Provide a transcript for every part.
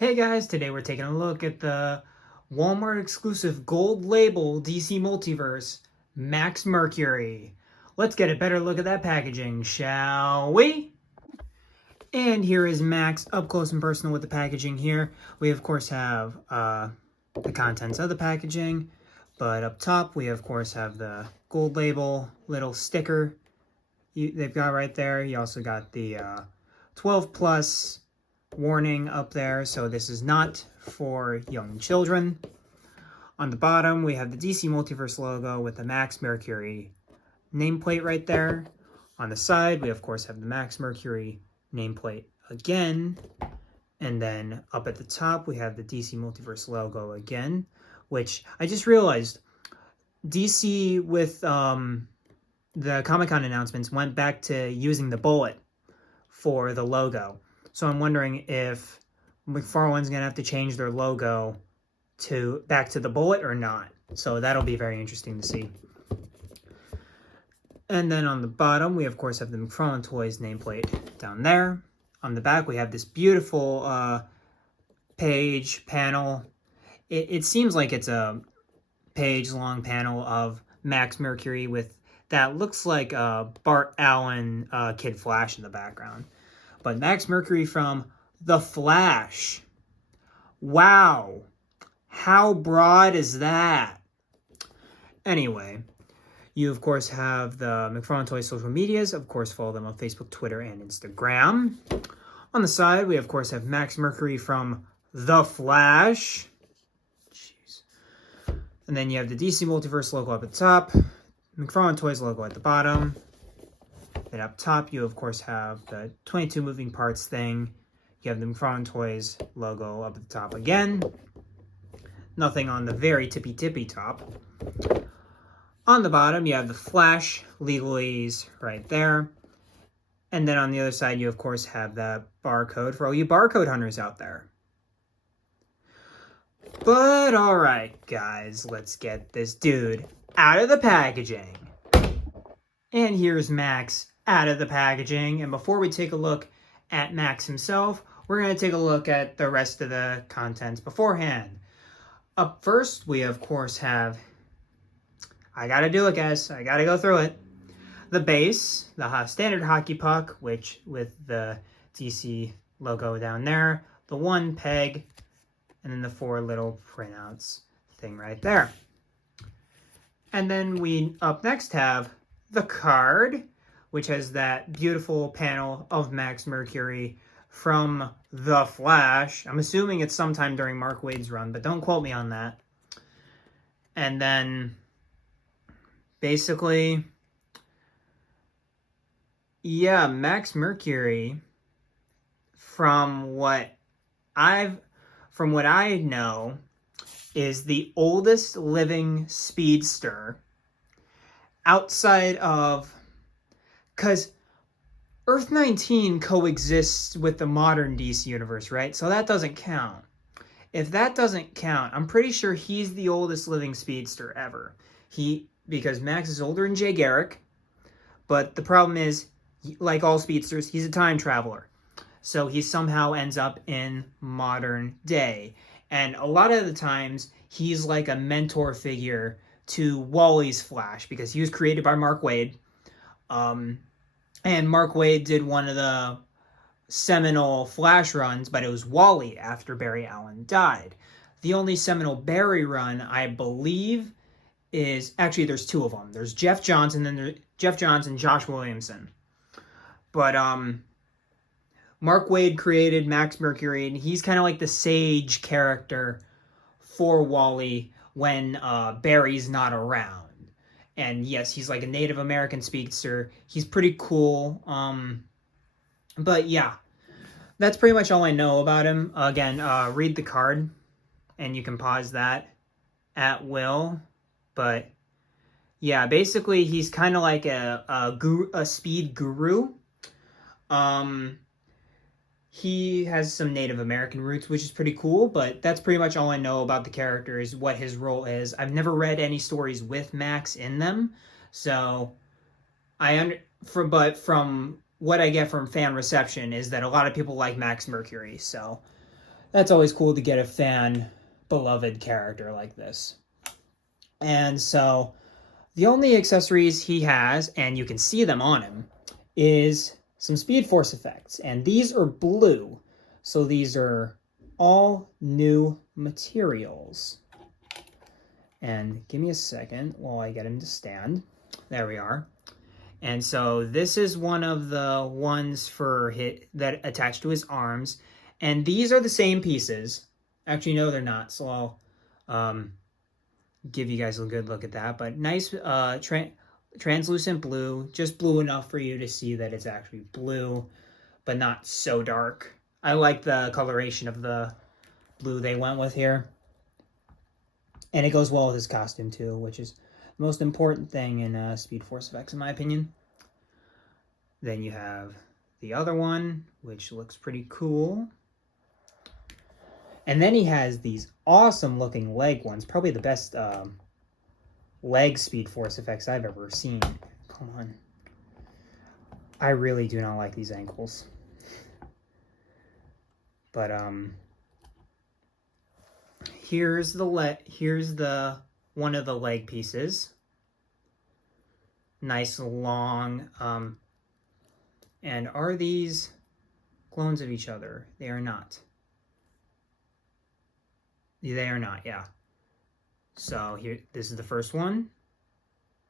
Hey guys, today we're taking a look at the Walmart exclusive gold label DC Multiverse Max Mercury. Let's get a better look at that packaging, shall we? And here is Max up close and personal with the packaging here. We of course have the contents of the packaging, but up top we of course have the gold label little sticker they've got right there. You also got the 12 plus warning up there, so this is not for young children. On the bottom, we have the DC Multiverse logo with the Max Mercury nameplate right there. On the side, we of course have the Max Mercury nameplate again. And then up at the top, we have the DC Multiverse logo again, which I just realized DC with the Comic-Con announcements went back to using the bullet for the logo. So I'm wondering if McFarlane's going to have to change their logo back to the bullet or not. So that'll be very interesting to see. And then on the bottom, we of course have the McFarlane Toys nameplate down there. On the back, we have this beautiful page panel. It seems like it's a page-long panel of Max Mercury with that looks like Bart Allen Kid Flash in the background. But Max Mercury from The Flash. Wow. How broad is that? Anyway, you of course have the McFarlane Toys social medias. Of course, follow them on Facebook, Twitter, and Instagram. On the side, we of course have Max Mercury from The Flash. Jeez. And then you have the DC Multiverse logo up at the top. McFarlane Toys logo at the bottom. Then up top, you of course have the 22 moving parts thing. You have the McFarlane Toys logo up at the top again. Nothing on the very tippy top. On the bottom, you have the Flash legalese right there. And then on the other side, you of course have that barcode for all you barcode hunters out there. But alright, guys, let's get this dude out of the packaging. And here's Max out of the packaging. And before we take a look at Max himself, we're going to take a look at the rest of the contents beforehand. Up first, we of course have, I gotta do it guys, I gotta go through it. The base, the standard hockey puck, which with the DC logo down there, the one peg, and then the 4 little printouts thing right there. And then we up next have the card, which has that beautiful panel of Max Mercury from The Flash. I'm assuming it's sometime during Mark Waid's run, but don't quote me on that. And then, basically, yeah, Max Mercury, from what I know, is the oldest living speedster outside of, because Earth 19 coexists with the modern DC universe, right? So that doesn't count. If that doesn't count, I'm pretty sure he's the oldest living speedster ever. Because Max is older than Jay Garrick, but the problem is, like all speedsters, he's a time traveler. So he somehow ends up in modern day. And a lot of the times, he's like a mentor figure to Wally's Flash, because he was created by Mark Waid. And Mark Waid did one of the seminal Flash runs, but it was Wally after Barry Allen died. The only seminal Barry run, I believe, is, actually there's 2 of them. There's Jeff Johns, and then there's Jeff Johns and Josh Williamson. But Mark Waid created Max Mercury, and he's kind of like the sage character for Wally when Barry's not around. And yes, he's like a Native American speedster. He's pretty cool. But yeah, that's pretty much all I know about him. Again, read the card, and you can pause that at will. But yeah, basically he's kind of like a speed guru. He has some Native American roots, which is pretty cool, but that's pretty much all I know about the character, is what his role is. I've never read any stories with Max in them, so but from what I get from fan reception is that a lot of people like Max Mercury, so that's always cool to get a fan beloved character like this. And so the only accessories he has, and you can see them on him, is some Speed Force effects. And these are blue. So these are all new materials. And give me a second while I get him to stand. There we are. And so this is one of the ones for that attached to his arms. And these are the same pieces. Actually, no, they're not. So I'll give you guys a good look at that. But nice translucent blue. Just blue enough for you to see that it's actually blue, but not so dark. I like the coloration of the blue they went with here. And it goes well with his costume too, which is the most important thing in Speed Force effects, in my opinion. Then you have the other one, which looks pretty cool. And then he has these awesome looking leg ones. Probably the best leg Speed Force effects I've ever seen. Come on. I really do not like these ankles. But here's the one of the leg pieces. Nice long and are these clones of each other? They are not. They are not, yeah. So here, this is the first one.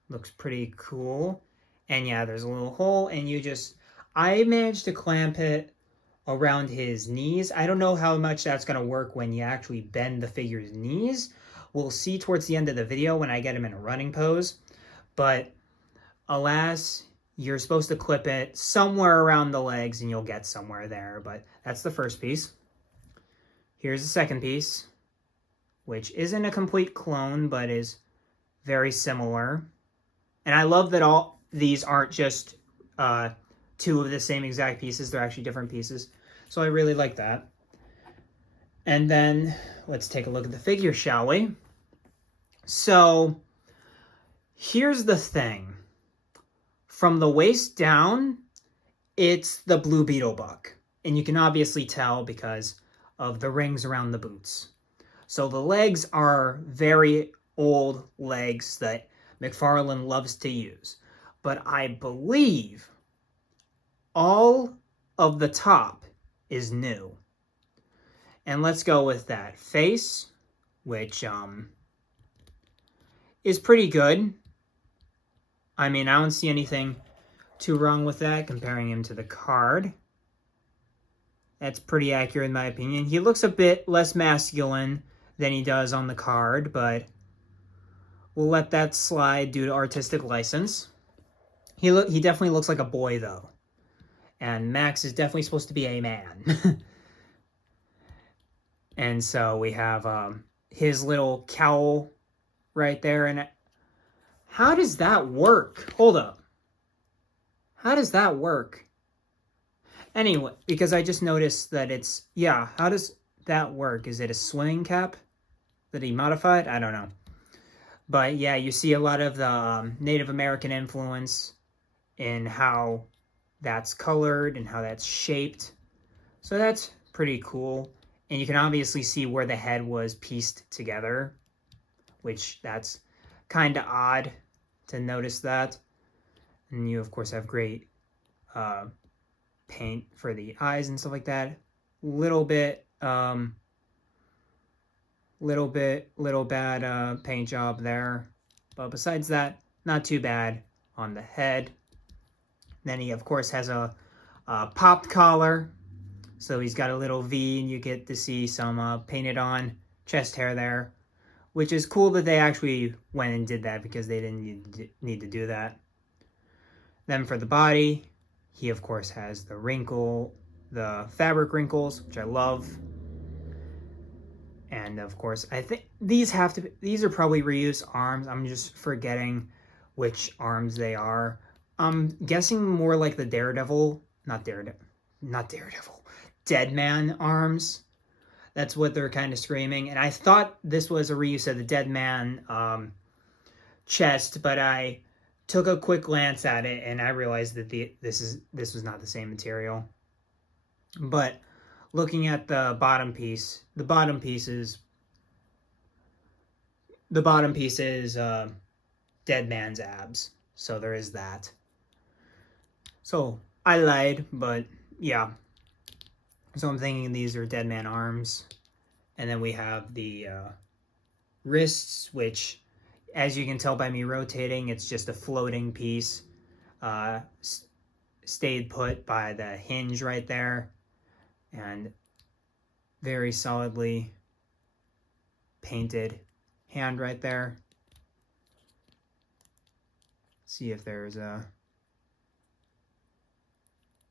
Looks pretty cool. And yeah, there's a little hole, and I managed to clamp it around his knees. I don't know how much that's going to work when you actually bend the figure's knees. We'll see towards the end of the video when I get him in a running pose. But alas, you're supposed to clip it somewhere around the legs and you'll get somewhere there. But that's the first piece. Here's the second piece, which isn't a complete clone, but is very similar. And I love that all these aren't just two of the same exact pieces. They're actually different pieces. So I really like that. And then let's take a look at the figure, shall we? So here's the thing. From the waist down, it's the Blue Beetle buck. And you can obviously tell because of the rings around the boots. So the legs are very old legs that McFarlane loves to use. But I believe all of the top is new. And let's go with that. Face, which is pretty good. I mean, I don't see anything too wrong with that, comparing him to the card. That's pretty accurate in my opinion. He looks a bit less masculine than he does on the card, but we'll let that slide due to artistic license. He definitely looks like a boy, though. And Max is definitely supposed to be a man. And so we have his little cowl right there. And how does that work? Hold up. How does that work? Anyway, because I just noticed that it's, yeah, how does that work? Is it a swimming cap that he modified? I don't know. But yeah, you see a lot of the Native American influence in how that's colored and how that's shaped. So that's pretty cool. And you can obviously see where the head was pieced together, which that's kind of odd to notice that. And you, of course, have great paint for the eyes and stuff like that. Little bad paint job there. But besides that, not too bad on the head. Then he, of course, has a popped collar. So he's got a little V, and you get to see some painted on chest hair there, which is cool that they actually went and did that because they didn't need to do that. Then for the body, he, of course, has the fabric wrinkles, which I love. And, of course, I think these are probably reused arms. I'm just forgetting which arms they are. I'm guessing more like the Dead Man arms. That's what they're kind of screaming. And I thought this was a reuse of the Dead Man chest, but I took a quick glance at it and I realized that this was not the same material. But looking at the bottom piece, the bottom piece is dead man's abs. So there is that. So I lied, but yeah. So I'm thinking these are dead man arms. And then we have the wrists, which, as you can tell by me rotating, it's just a floating piece. Stayed put by the hinge right there. And very solidly painted hand right there. See if there's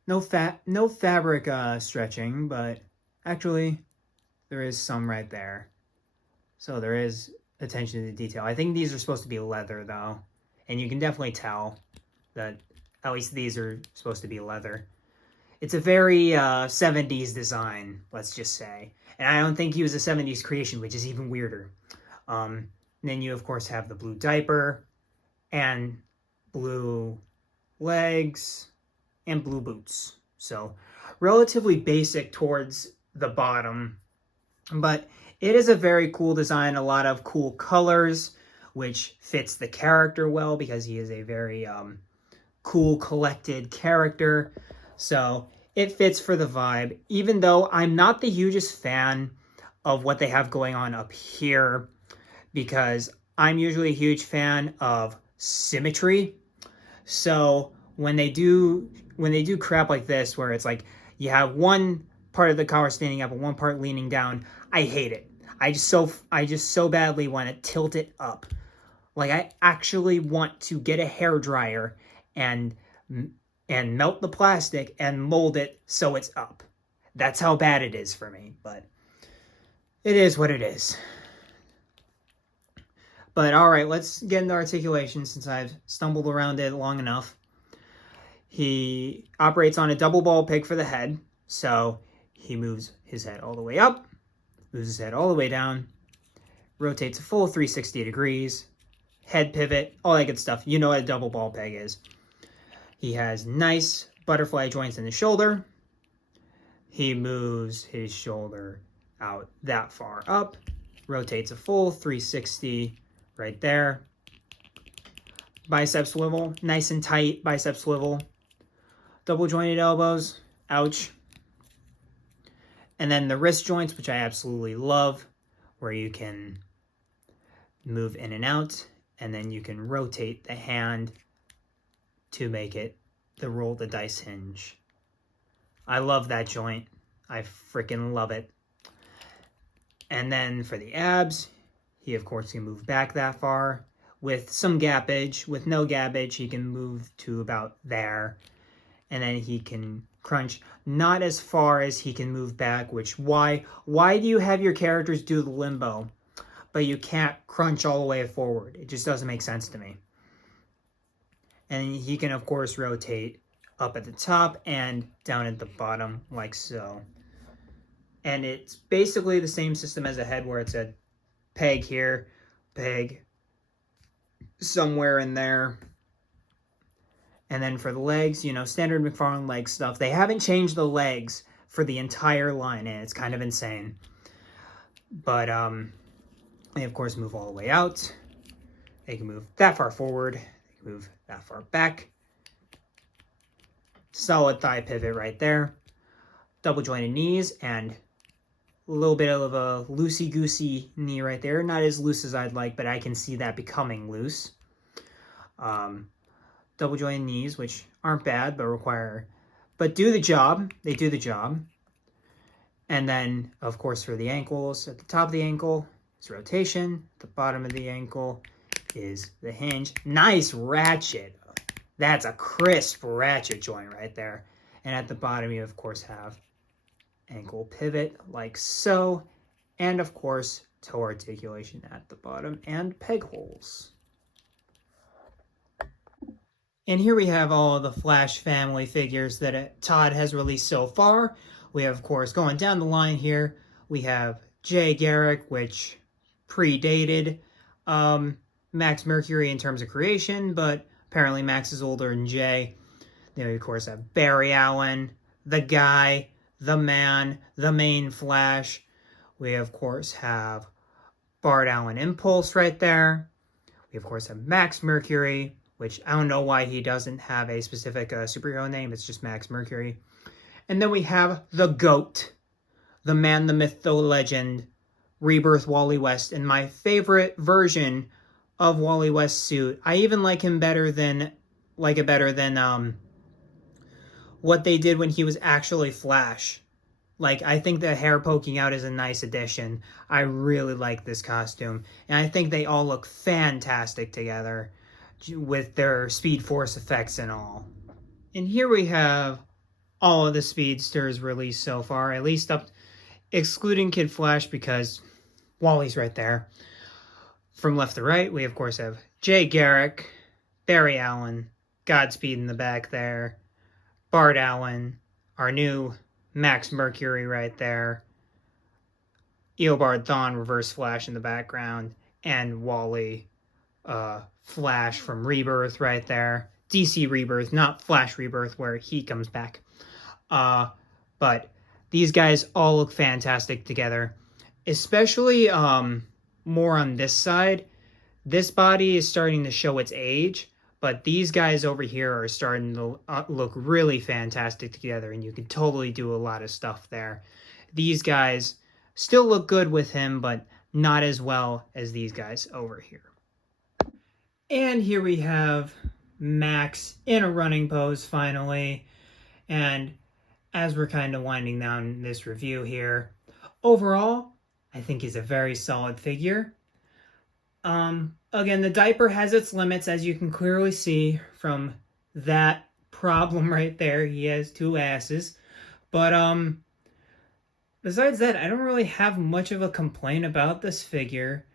no fabric stretching, but actually there is some right there. So there is attention to detail. I think these are supposed to be leather though, and you can definitely tell that at least these are supposed to be leather. It's a very 70s design, let's just say. And I don't think he was a 70s creation, which is even weirder. Then you, of course, have the blue diaper and blue legs and blue boots. So relatively basic towards the bottom. But it is a very cool design, a lot of cool colors, which fits the character well because he is a very cool, collected character. So it fits for the vibe, even though I'm not the hugest fan of what they have going on up here, because I'm usually a huge fan of symmetry. So when they do crap like this, where it's like you have one part of the collar standing up and one part leaning down, I hate it. I just so badly want to tilt it up. Like I actually want to get a hairdryer and melt the plastic and mold it so it's up. That's how bad it is for me, but it is what it is. But all right, let's get into articulation since I've stumbled around it long enough. He operates on a double ball peg for the head, so he moves his head all the way up, moves his head all the way down, rotates a full 360 degrees, head pivot, all that good stuff. You know what a double ball peg is. He has nice butterfly joints in the shoulder. He moves his shoulder out that far up, rotates a full 360 right there. Bicep swivel, nice and tight bicep swivel. Double jointed elbows, ouch. And then the wrist joints, which I absolutely love, where you can move in and out, and then you can rotate the hand to make it the roll the dice hinge. I love that joint. I freaking love it. And then for the abs, he of course can move back that far. With some gappage, with no gappage, he can move to about there. And then he can crunch not as far as he can move back, which why do you have your characters do the limbo, but you can't crunch all the way forward? It just doesn't make sense to me. And he can, of course, rotate up at the top and down at the bottom, like so. And it's basically the same system as a head, where it's a peg here, peg somewhere in there. And then for the legs, you know, standard McFarlane leg stuff. They haven't changed the legs for the entire line, and it's kind of insane. But they, of course, move all the way out. They can move that far forward. They can move that far back. Solid thigh pivot right there. Double jointed knees and a little bit of a loosey-goosey knee right there. Not as loose as I'd like, but I can see that becoming loose. Double jointed knees, which aren't bad, but do the job. They do the job. And then, of course, for the ankles, at the top of the ankle is rotation. At the bottom of the ankle is the hinge. Nice ratchet. That's a crisp ratchet joint right there. And at the bottom, you, of course, have ankle pivot like so. And, of course, toe articulation at the bottom and peg holes. And here we have all of the Flash family figures that Todd has released so far. We have, of course, going down the line here, we have Jay Garrick, which predated Max Mercury in terms of creation, but apparently Max is older than Jay. Then we, of course, have Barry Allen, the guy, the man, the main Flash. We, of course, have Bart Allen Impulse right there. We, of course, have Max Mercury, which I don't know why he doesn't have a specific superhero name. It's just Max Mercury. And then we have the GOAT, the man, the myth, the legend, Rebirth Wally West, and my favorite version of Wally West's suit. I even like it better than what they did when he was actually Flash. Like, I think the hair poking out is a nice addition. I really like this costume. And I think they all look fantastic together with their Speed Force effects and all. And here we have all of the Speedsters released so far, at least up, excluding Kid Flash because Wally's right there. From left to right, we of course have Jay Garrick, Barry Allen, Godspeed in the back there, Bart Allen, our new Max Mercury right there, Eobard Thawne, Reverse Flash in the background, and Wally Flash from Rebirth right there. DC Rebirth, not Flash Rebirth, where he comes back. But these guys all look fantastic together, especially more on this side. This body is starting to show its age, but these guys over here are starting to look really fantastic together, and you can totally do a lot of stuff there. These guys still look good with him, but not as well as these guys over here. And here we have Max in a running pose finally. And as we're kind of winding down this review here, overall, I think he's a very solid figure. Again, the diaper has its limits, as you can clearly see from that problem right there. He has two asses. But besides that, I don't really have much of a complaint about this figure,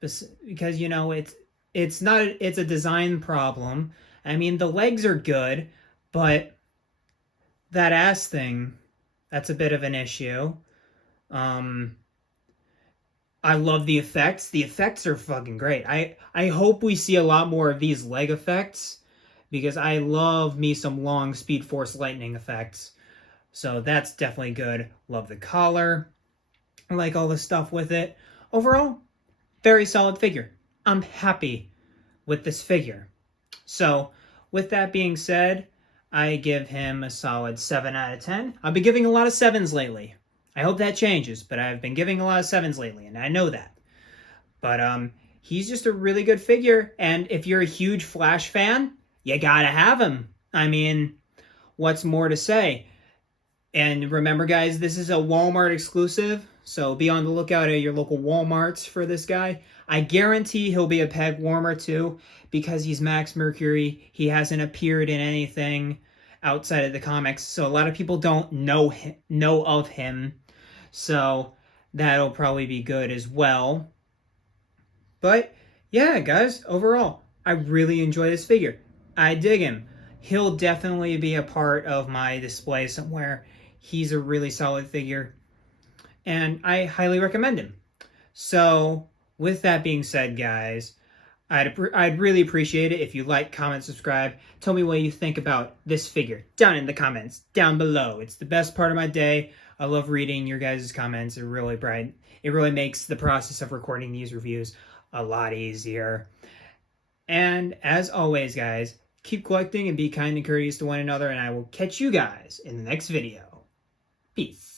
because, you know, it's a design problem. I mean, the legs are good, but that ass thing, that's a bit of an issue. I love the effects. The effects are fucking great. I hope we see a lot more of these leg effects, because I love me some long Speed Force lightning effects. So that's definitely good. Love the collar. I like all the stuff with it. Overall, very solid figure. I'm happy with this figure. So, with that being said, I give him a solid 7 out of 10. I've been giving a lot of 7s lately. I hope that changes, but I've been giving a lot of 7s lately, and I know that. But he's just a really good figure, and if you're a huge Flash fan, you gotta have him. I mean, what's more to say? And remember, guys, this is a Walmart exclusive, so be on the lookout at your local Walmarts for this guy. I guarantee he'll be a peg warmer too, because he's Max Mercury. He hasn't appeared in anything outside of the comics, so a lot of people don't know of him. So that'll probably be good as well. But yeah, guys, overall, I really enjoy this figure. I dig him. He'll definitely be a part of my display somewhere. He's a really solid figure, and I highly recommend him. So with that being said, guys, I'd really appreciate it if you like, comment, subscribe. Tell me what you think about this figure down in the comments down below. It's the best part of my day. I love reading your guys' comments. They're really bright. It really makes the process of recording these reviews a lot easier. And as always, guys, keep collecting and be kind and courteous to one another, and I will catch you guys in the next video. Peace.